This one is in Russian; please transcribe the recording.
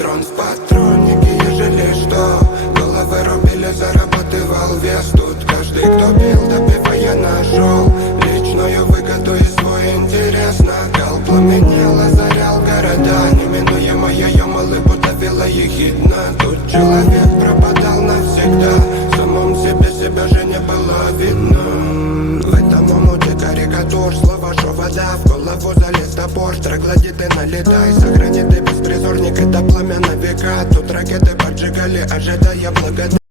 патрон с патронники, ежели что. Головы рубили, зарабатывал вес. Тут каждый, кто пил, допивая нашел личную выгоду и свой интерес. Накал пламенел, озарял города. Неминуемо ее улыбку давила ехидно. Тут человек пропадал навсегда. Самом себе себя же не было видно. В этом омуте карикатур, слова, что вода. В голову залез топор, троглодиты налетай. Сохрани ты беспризорник, это пламя на века. Тут ракеты поджигали, ожидая благодать.